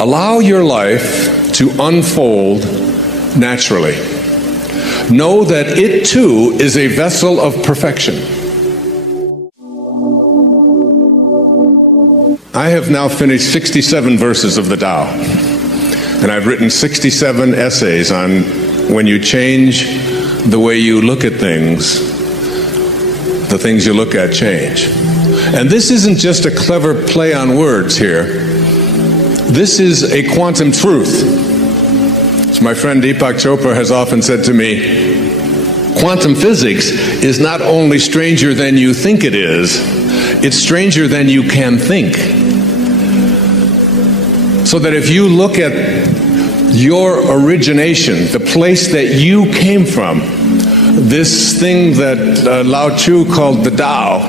Allow your life to unfold naturally. Know that it too is a vessel of perfection. I have now finished 67 verses of the Tao, and I've written 67 essays on when you change the way you look at things, the things you look at change. And this isn't just a clever play on words here. This is a quantum truth. As my friend Deepak Chopra has often said to me, quantum physics is not only stranger than you think it is, it's stranger than you can think. So that if you look at your origination, the place that you came from, this thing that Lao Tzu called the Tao,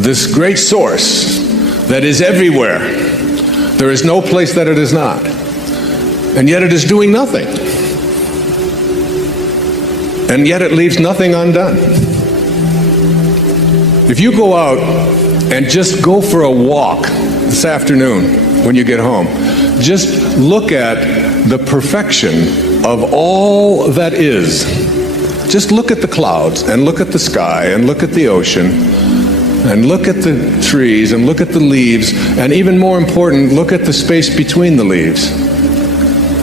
this great source that is everywhere, there is no place that it is not. And yet it is doing nothing. And yet it leaves nothing undone. If you go out and just go for a walk this afternoon when you get home, just look at the perfection of all that is. Just look at the clouds and look at the sky and look at the ocean and look at the trees and look at the leaves, and even more important, look at the space between the leaves.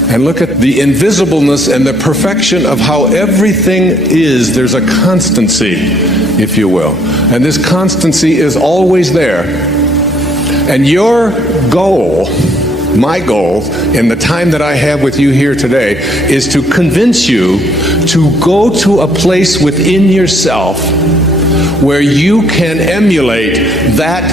And look at the invisibleness and the perfection of how everything is. There's a constancy, if you will. And this constancy is always there. And your goal, my goal, in the time that I have with you here today, is to convince you to go to a place within yourself where you can emulate that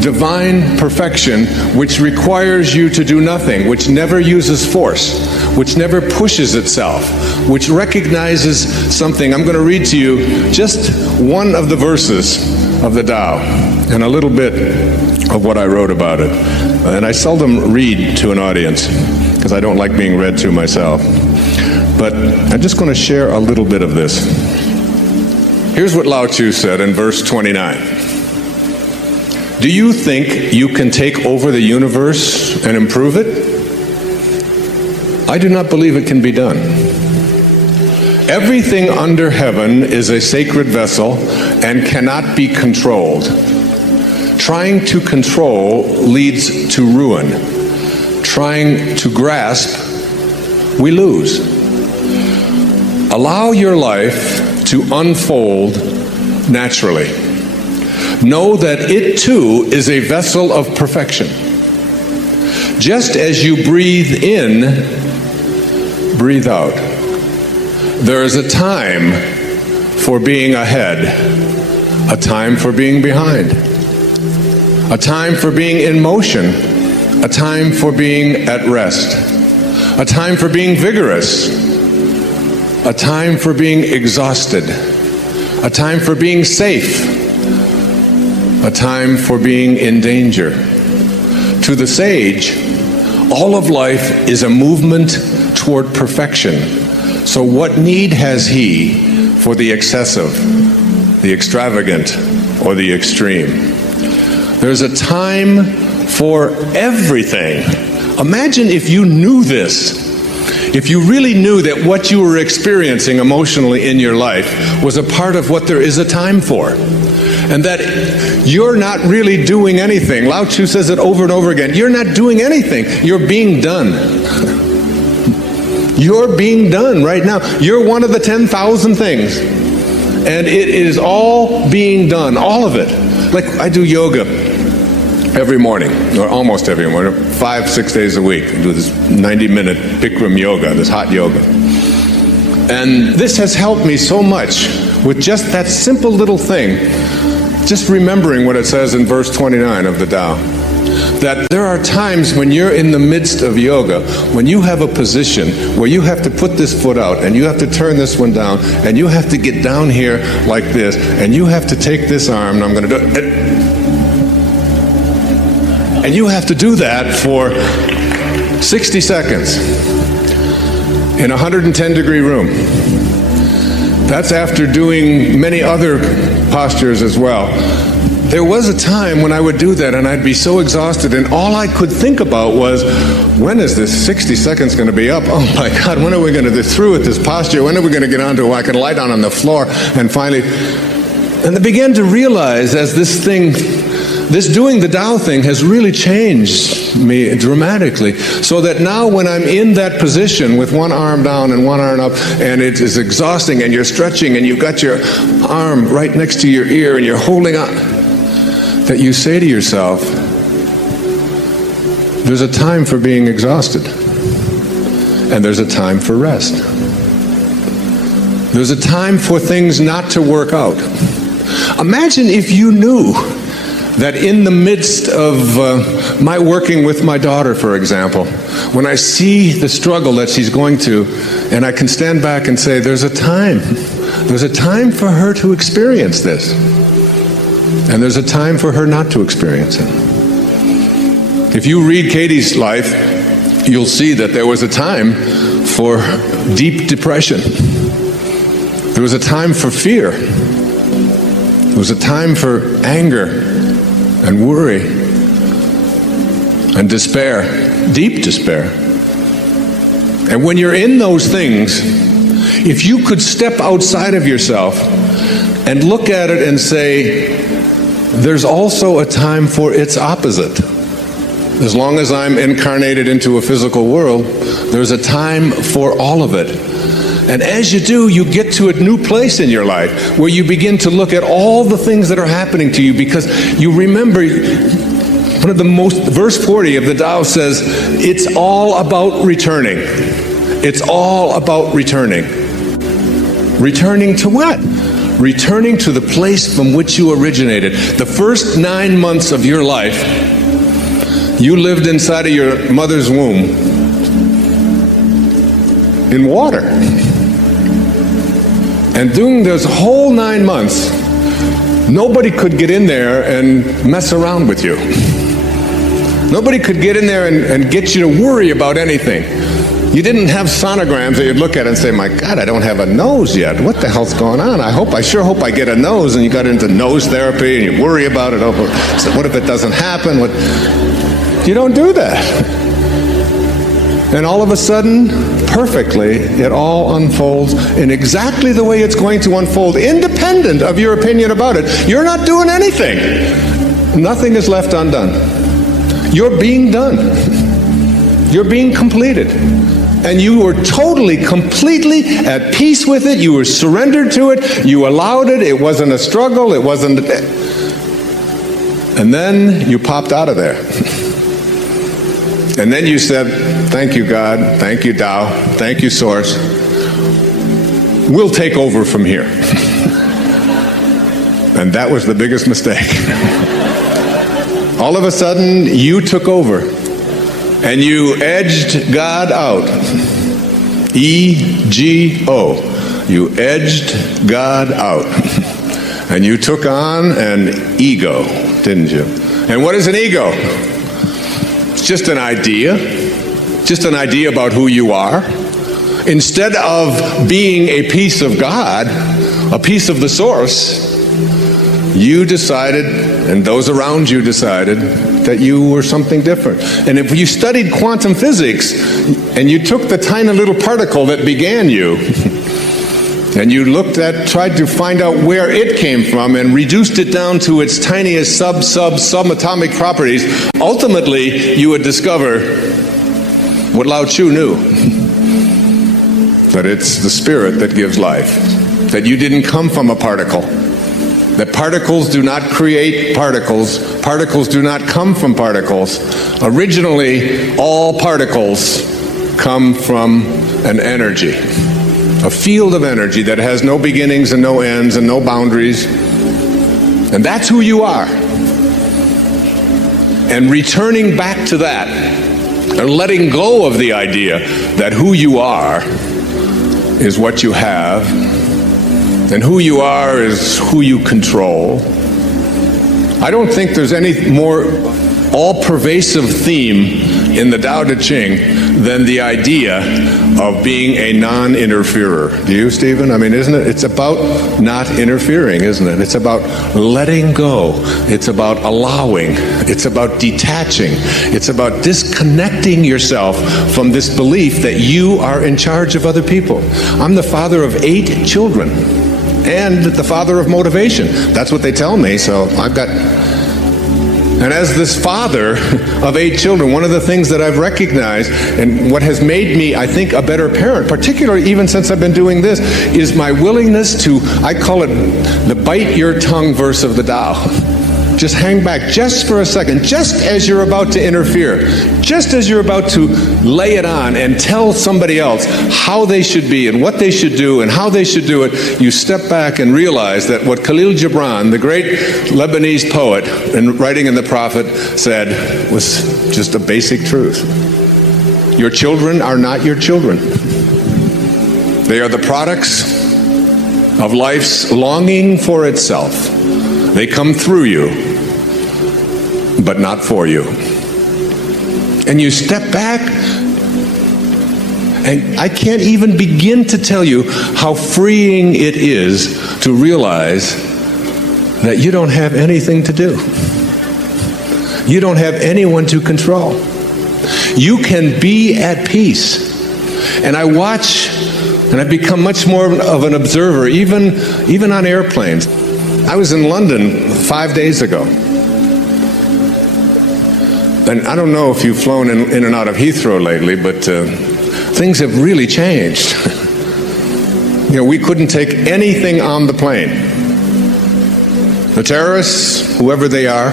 divine perfection which requires you to do nothing, which never uses force, which never pushes itself, which recognizes something. I'm going to read to you just one of the verses of the Tao and a little bit of what I wrote about it. And I seldom read to an audience because I don't like being read to myself. But I'm just going to share a little bit of this. Here's what Lao Tzu said in verse 29. Do you think you can take over the universe and improve it? I do not believe it can be done. Everything under heaven is a sacred vessel and cannot be controlled. Trying to control leads to ruin. Trying to grasp, we lose. Allow your life to unfold naturally. Know that it too is a vessel of perfection. Just as you breathe in, breathe out. There is a time for being ahead, a time for being behind, a time for being in motion, a time for being at rest, a time for being vigorous, a time for being exhausted, a time for being safe, a time for being in danger. To the sage, all of life is a movement toward perfection. So what need has he for the excessive, the extravagant, or the extreme? There's a time for everything. Imagine if you knew this. If you really knew that what you were experiencing emotionally in your life was a part of what there is a time for, and that you're not really doing anything. Lao Tzu says it over and over again. You're not doing anything. You're being done. You're being done right now. You're one of the 10,000 things. And it is all being done, all of it. Like I do yoga every morning, or almost every morning, 5-6 days a week. I do this 90-minute Bikram yoga, this hot yoga. And this has helped me so much with just that simple little thing, just remembering what it says in verse 29 of the Tao. That there are times when you're in the midst of yoga, when you have a position where you have to put this foot out, and you have to turn this one down, and you have to get down here like this, and you have to take this arm, and I'm going to do it. And you have to do that for 60 seconds in a 110-degree room. That's after doing many other postures as well. there was a time when I would do that and I'd be so exhausted, and all I could think about was, when is this 60 seconds going to be up? Oh my God, when are we going to get through with this posture? When are we going to get onto where I can lie down on the floor? And finally, and I began to realize as this doing the Tao thing has really changed me dramatically, so that now when I'm in that position with one arm down and one arm up, and it is exhausting, and you're stretching, and you've got your arm right next to your ear, and you're holding on, that you say to yourself, there's a time for being exhausted, and there's a time for rest. There's a time for things not to work out. Imagine if you knew that in the midst of my working with my daughter, for example, when I see the struggle that she's going to, and I can stand back and say, there's a time for her to experience this. And there's a time for her not to experience it. If you read Katie's life, you'll see that there was a time for deep depression. There was a time for fear. There was a time for anger and worry and despair, deep despair. And when you're in those things, if you could step outside of yourself and look at it and say, there's also a time for its opposite. As long as I'm incarnated into a physical world, there's a time for all of it. And as you do, you get to a new place in your life where you begin to look at all the things that are happening to you, because you remember, verse 40 of the Tao says, it's all about returning. It's all about returning. Returning to what? Returning to the place from which you originated. The first 9 months of your life, you lived inside of your mother's womb in water. And during those whole 9 months, nobody could get in there and mess around with you. Nobody could get in there and get you to worry about anything. You didn't have sonograms that you'd look at and say, my God, I don't have a nose yet. What the hell's going on? I sure hope I get a nose. And you got into nose therapy and you worry about it. Oh, so what if it doesn't happen? You don't do that. And all of a sudden, perfectly, it all unfolds in exactly the way it's going to unfold, independent of your opinion about it. You're not doing anything. Nothing is left undone. You're being done. You're being completed. And you were totally, completely at peace with it. You were surrendered to it. You allowed it. It wasn't a struggle. It wasn't... And then you popped out of there. And then you said, thank you, God. Thank you, Tao. Thank you, Source. We'll take over from here. And that was the biggest mistake. All of a sudden, you took over. And you edged God out. E-G-O. You edged God out. And you took on an ego, didn't you? And what is an ego? It's just an idea. Just an idea about who you are. Instead of being a piece of God, a piece of the Source, you decided, and those around you decided, that you were something different. And if you studied quantum physics, and you took the tiny little particle that began you, and you tried to find out where it came from, and reduced it down to its tiniest subatomic properties, ultimately you would discover what Lao Tzu knew. That it's the spirit that gives life. That you didn't come from a particle. That particles do not create particles. Particles do not come from particles. Originally, all particles come from an energy. A field of energy that has no beginnings and no ends and no boundaries. And that's who you are. And returning back to that, and letting go of the idea that who you are is what you have, and who you are is who you control. I don't think there's any more all-pervasive theme in the Tao Te Ching than the idea of being a non-interferer. Do you, Stephen? I mean, isn't it? It's about not interfering, isn't it? It's about letting go. It's about allowing. It's about detaching. It's about disconnecting yourself from this belief that you are in charge of other people. I'm the father of 8 children and the father of motivation. That's what they tell me, so I've got... And as this father of 8 children, one of the things that I've recognized and what has made me, I think, a better parent, particularly even since I've been doing this, is my willingness to, I call it the bite your tongue verse of the Tao. Just hang back just for a second, just as you're about to interfere, just as you're about to lay it on and tell somebody else how they should be and what they should do and how they should do it, you step back and realize that what Khalil Gibran, the great Lebanese poet, in writing in the Prophet, said was just a basic truth. Your children are not your children. They are the products of life's longing for itself. They come through you, but not for you. And you step back, and I can't even begin to tell you how freeing it is to realize that you don't have anything to do. You don't have anyone to control. You can be at peace. And I watch, and I've become much more of an observer, even on airplanes. I was in London 5 days ago. And I don't know if you've flown in and out of Heathrow lately, but things have really changed. You know, we couldn't take anything on the plane. The terrorists, whoever they are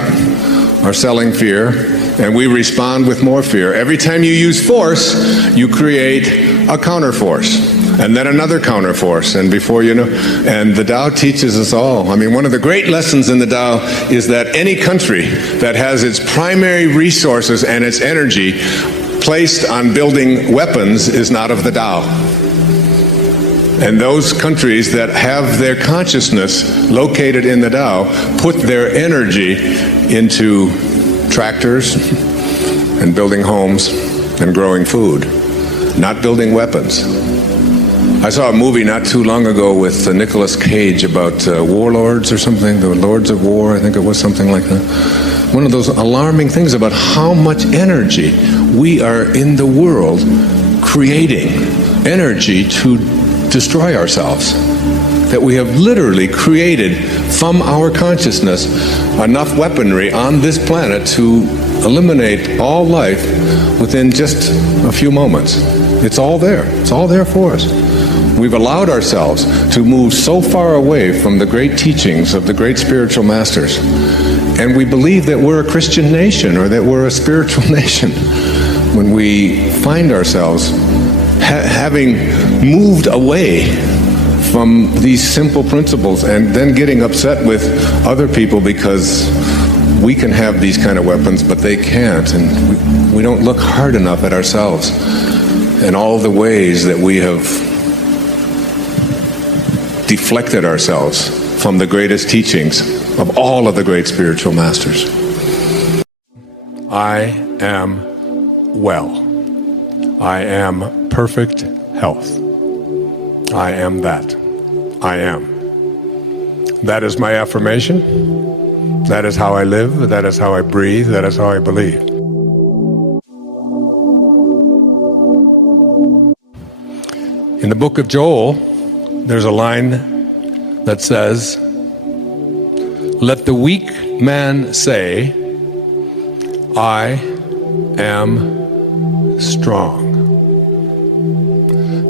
selling fear, and we respond with more fear. Every time you use force, you create a counterforce. And then another counterforce, and before you know, and the Tao teaches us all. I mean, one of the great lessons in the Tao is that any country that has its primary resources and its energy placed on building weapons is not of the Tao. And those countries that have their consciousness located in the Tao put their energy into tractors and building homes and growing food, not building weapons. I saw a movie not too long ago with Nicolas Cage about warlords or something, the Lords of War, I think it was something like that. One of those alarming things about how much energy we are in the world creating, energy to destroy ourselves. That we have literally created from our consciousness enough weaponry on this planet to eliminate all life within just a few moments. It's all there. It's all there for us. We've allowed ourselves to move so far away from the great teachings of the great spiritual masters. And we believe that we're a Christian nation or that we're a spiritual nation when we find ourselves having moved away from these simple principles and then getting upset with other people because we can have these kind of weapons, but they can't. And we don't look hard enough at ourselves and all the ways that we have deflected ourselves from the greatest teachings of all of the great spiritual masters. I am well. I am perfect health. I am that. I am. That is my affirmation. That is how I live. That is how I breathe. That is how I believe. In the book of Joel, there's a line that says, "Let the weak man say, I am strong."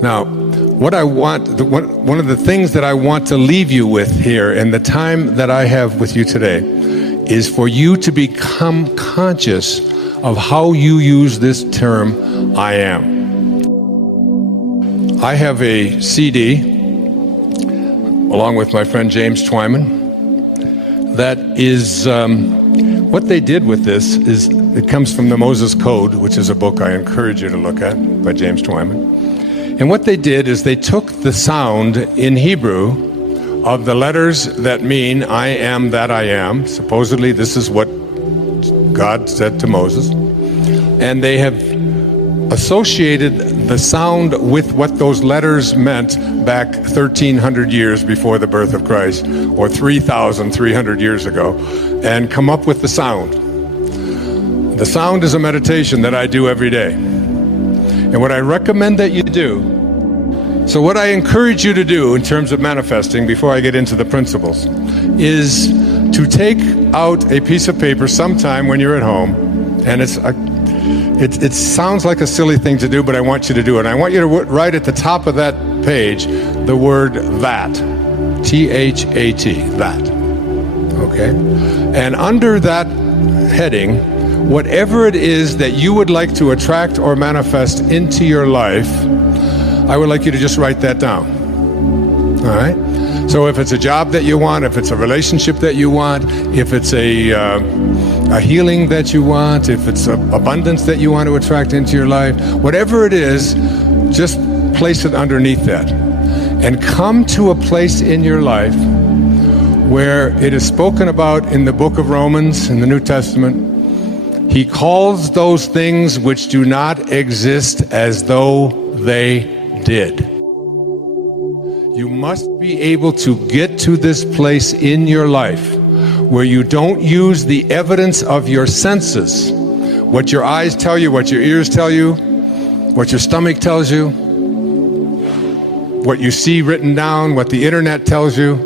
Now, what I want, one of the things that I want to leave you with here in the time that I have with you today is for you to become conscious of how you use this term, I am. I have a CD, along with my friend James Twyman, that is, what they did with this is, it comes from the Moses Code, which is a book I encourage you to look at, by James Twyman. And what they did is they took the sound in Hebrew of the letters that mean I am that I am. Supposedly this is what God said to Moses. And they have associated the sound with what those letters meant back 1,300 years before the birth of Christ, or 3,300 years ago, and come up with the sound. The sound is a meditation that I do every day. And what I recommend that you do, so what I encourage you to do in terms of manifesting, before I get into the principles, is to take out a piece of paper sometime when you're at home, and it sounds like a silly thing to do, but I want you to do it. And I want you to write at the top of that page the word that, T-H-A-T, that, okay? And under that heading, whatever it is that you would like to attract or manifest into your life, I would like you to just write that down, all right? So if it's a job that you want, if it's a relationship that you want, if it's a healing that you want, if it's abundance that you want to attract into your life, whatever it is, just place it underneath that. And come to a place in your life where it is spoken about in the book of Romans, in the New Testament. He calls those things which do not exist as though they did. You must be able to get to this place in your life where you don't use the evidence of your senses, what your eyes tell you, what your ears tell you, what your stomach tells you, what you see written down, what the internet tells you.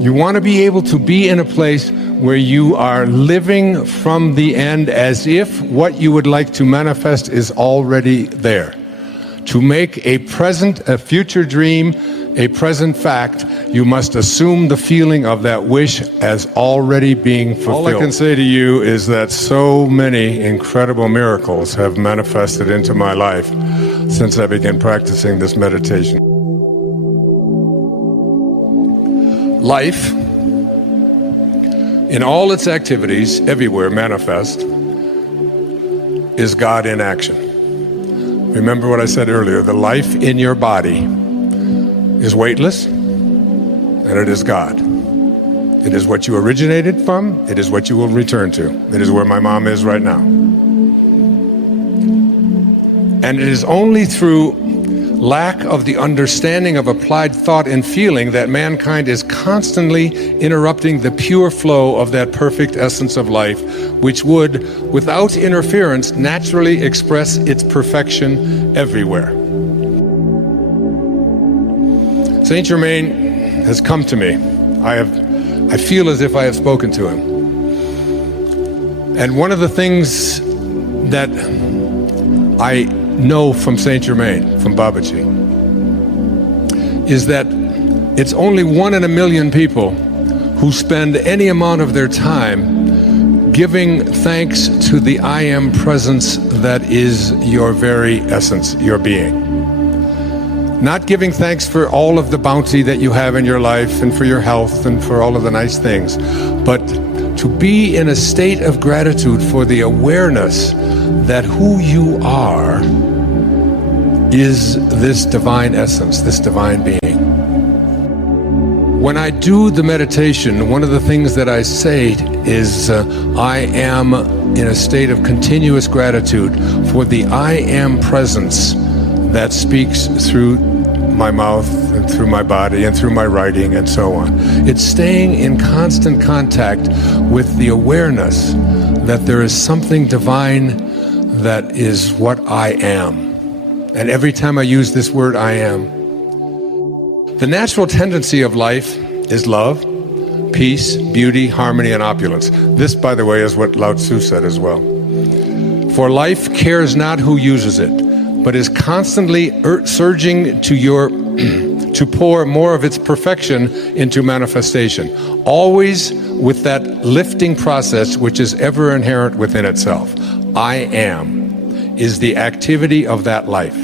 You want to be able to be in a place where you are living from the end as if what you would like to manifest is already there. To make a future dream, a present fact, you must assume the feeling of that wish as already being fulfilled. All I can say to you is that so many incredible miracles have manifested into my life since I began practicing this meditation. Life, in all its activities, everywhere manifest, is God in action. Remember what I said earlier, the life in your body is weightless, and it is God. It is what you originated from, it is what you will return to. It is where my mom is right now. And it is only through lack of the understanding of applied thought and feeling that mankind is constantly interrupting the pure flow of that perfect essence of life, which would, without interference, naturally express its perfection everywhere. Saint Germain has come to me. I feel as if I have spoken to him. And one of the things that I know from Saint Germain, from Babaji, is that it's only 1 in a million people who spend any amount of their time giving thanks to the I Am presence that is your very essence, your being. Not giving thanks for all of the bounty that you have in your life and for your health and for all of the nice things, but to be in a state of gratitude for the awareness that who you are is this divine essence, this divine being. When I do the meditation, one of the things that I say is I am in a state of continuous gratitude for the I am presence that speaks through my mouth and through my body and through my writing and so on. It's staying in constant contact with the awareness that there is something divine that is what I am. And every time I use this word, I am. The natural tendency of life is love, peace, beauty, harmony, and opulence. This, by the way, is what Lao Tzu said as well. For life cares not who uses it, but is constantly surging to pour more of its perfection into manifestation, always with that lifting process which is ever inherent within itself. I am is the activity of that life.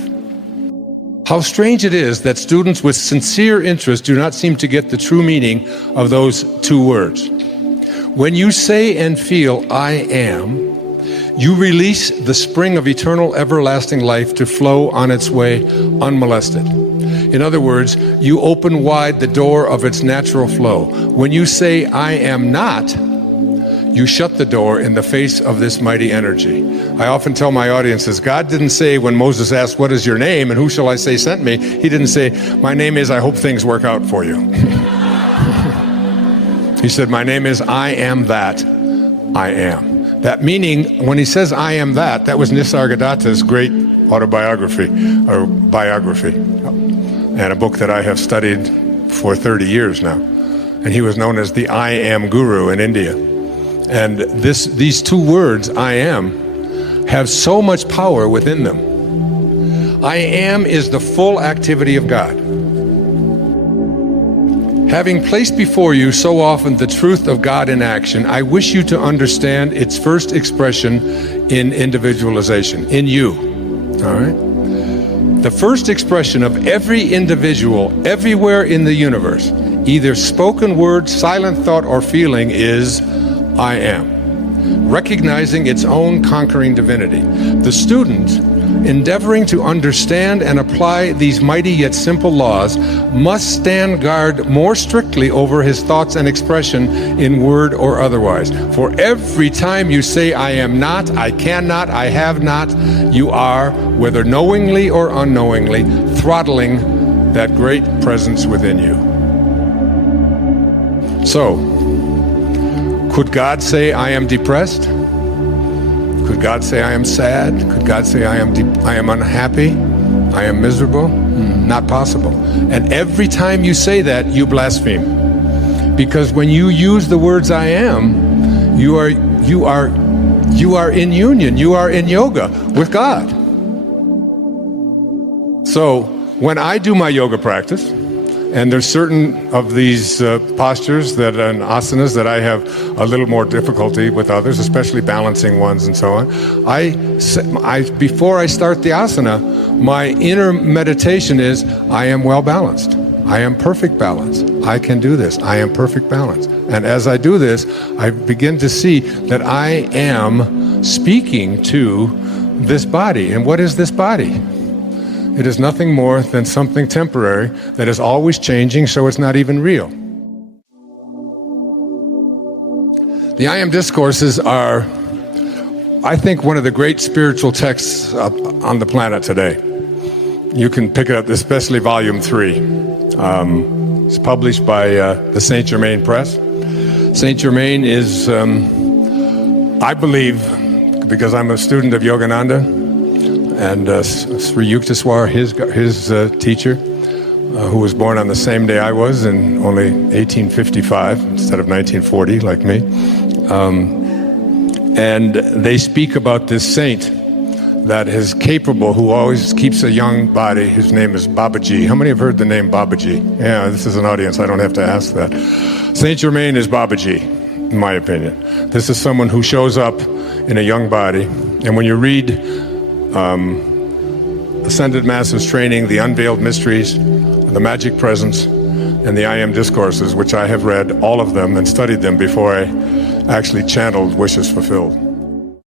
How strange it is that students with sincere interest do not seem to get the true meaning of those two words. When you say and feel, I am, you release the spring of eternal, everlasting life to flow on its way unmolested. In other words, you open wide the door of its natural flow. When you say, I am not, you shut the door in the face of this mighty energy. I often tell my audiences, God didn't say when Moses asked, what is your name and who shall I say sent me? He didn't say, my name is I hope things work out for you. He said, my name is I am that I am. That meaning, when he says I am that, that was Nisargadatta's great autobiography, or biography, and a book that I have studied for 30 years now. And he was known as the I am guru in India. And these two words, I am, have so much power within them. I am is the full activity of God. Having placed before you so often the truth of God in action, I wish you to understand its first expression in individualization, in you. All right? The first expression of every individual everywhere in the universe, either spoken word, silent thought, or feeling, is I am, recognizing its own conquering divinity. The student, endeavoring to understand and apply these mighty yet simple laws, must stand guard more strictly over his thoughts and expression in word or otherwise. For every time you say, I am not, I cannot, I have not, you are, whether knowingly or unknowingly, throttling that great presence within you. So, could God say, I am depressed? Could God say, I am sad? Could God say, I am unhappy? I am miserable? Not possible. And every time you say that, you blaspheme. Because when you use the words I am, you are in union, you are in yoga with God. So, when I do my yoga practice, and there's certain of these postures and asanas that I have a little more difficulty with others, especially balancing ones and so on. Before I start the asana, my inner meditation is, I am well balanced. I am perfect balance. I can do this. I am perfect balance. And as I do this, I begin to see that I am speaking to this body. And what is this body? It is nothing more than something temporary that is always changing, so it's not even real. The I Am Discourses are, I think, one of the great spiritual texts on the planet today. You can pick it up, especially Volume 3. It's published by the Saint Germain Press. Saint Germain is, I believe, because I'm a student of Yogananda, and Sri Yukteswar, his teacher, who was born on the same day I was in only 1855 instead of 1940, like me. And they speak about this saint that is capable, who always keeps a young body. His name is Babaji. How many have heard the name Babaji? Yeah, this is an audience, I don't have to ask that. Saint Germain is Babaji, in my opinion. This is someone who shows up in a young body, and when you read Ascended Masters Training, The Unveiled Mysteries, The Magic Presence, and the I Am Discourses, which I have read all of them and studied them before I actually channeled Wishes Fulfilled.